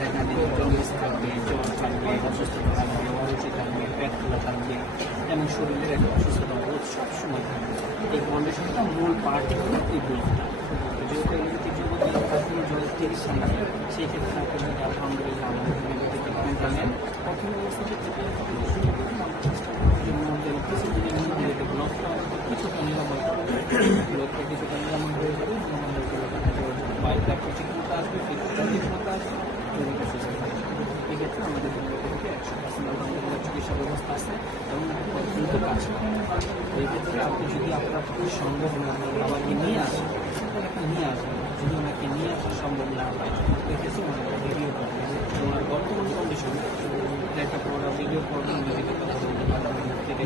দেখা যায় জন্ডিস থাকবে, জ্বর থাকবে, অসুস্থতা থাকবে, অরুচি থাকবে, পেট ফোলা থাকবে, এবং শরীরের একটা অসুস্থতা বোধ সবসময় থাকবে। এই কন্ডিশনটা মূল পার্টি হলো এই ব্লকটা। যেহেতু এলোপ্যাথিক জগতে আপনি যদি চিকিৎসা নেন, সেই ক্ষেত্রে আপনি যদি আলহামদুলিল্লাহ আমাদের এলোপ্যাথিক ট্রিটমেন্টটা নেন, প্রথম অবস্থাতে ট্রিটমেন্ট করতে শুরু করুন, আমরা চেষ্টা করবো যে মধ্যে কিছুদিনের মধ্যে এই ব্লকটা আমাদের কিছুটা নিরাময় করবে। ব্লকটা কিছুটা নিরাময় হয়ে যাবে, আমাদের বাইরে একটা ঠিকমতো আসবে, ফিটটা ঠিকমতো আসবে, রোগীটা সুস্থ থাকবে। এক্ষেত্রে আমাদের থেকে 100% আলহামদুলিল্লাহ চিকিৎসা ব্যবস্থা আছে এবং দ্রুত কাজ করে। এই ক্ষেত্রে আপনি যদি আপনার সম্ভব না আপনার বাবাকে নিয়ে আসেন, তাহলে নিয়ে আসবেন। যদি ওনাকে নিয়ে আসা সম্ভব না হয়, দেখেছি ওনাকে ভিডিও করবেন, ওনার বর্তমান কন্ডিশন একটা পড়া ভিডিও করবেন, থেকে